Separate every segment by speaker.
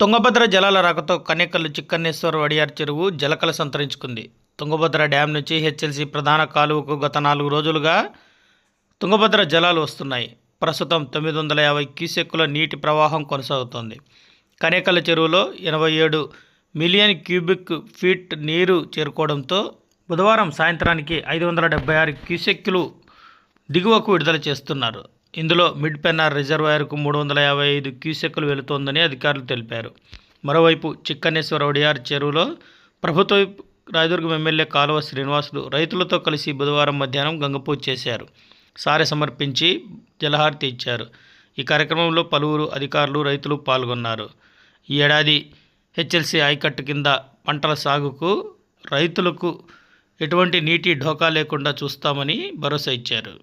Speaker 1: తుంగభద్ర జలాల రాకతో కనేకల్లు చిక్కన్నేశ్వర వడియార్ చెరువు జలకల సంతరించుకుంది. తుంగభద్ర డ్యాం నుంచి హెచ్ఎల్సి ప్రధాన కాలువకు గత నాలుగు రోజులుగా తుంగభద్ర జలాలు వస్తున్నాయి. ప్రస్తుతం తొమ్మిది వందల యాభై క్యూసెక్కుల నీటి ప్రవాహం కొనసాగుతోంది. కనేకల్లు చెరువులో ఎనభై ఏడు మిలియన్ క్యూబిక్ ఫీట్ నీరు చేరుకోవడంతో బుధవారం సాయంత్రానికి ఐదు వందల డెబ్బై ఆరు క్యూసెక్కులు దిగువకు విడుదల చేస్తున్నారు. ఇందులో మిడ్ పెన్నార్ రిజర్వాయర్కు మూడు వందల యాభై ఐదు క్యూసెక్కులు వెళుతోందని అధికారులు తెలిపారు. మరోవైపు చిక్కనేశ్వర ఒడియార్ చెరువులో ప్రభుత్వ రాయదుర్గం ఎమ్మెల్యే కాలువ శ్రీనివాసులు రైతులతో కలిసి బుధవారం మధ్యాహ్నం గంగపూజ చేశారు. సారె సమర్పించి జలహారతి ఇచ్చారు. ఈ కార్యక్రమంలో పలువురు అధికారులు రైతులు పాల్గొన్నారు. ఈ ఏడాది హెచ్ఎల్సి ఆయకట్టు కింద పంటల సాగుకు రైతులకు ఎటువంటి నీటి ఢోకా లేకుండా చూస్తామని భరోసా ఇచ్చారు.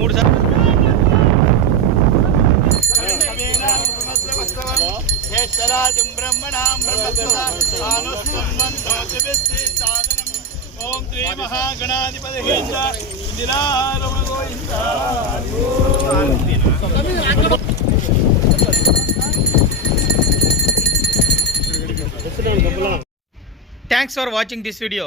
Speaker 1: మూడు సార్లు
Speaker 2: జ్యేష్ఠరాజం బ్రహ్మణాం ఓం Shri Mahaganadhipati ఇందిరారమణ Govinda
Speaker 1: thanks for watching this video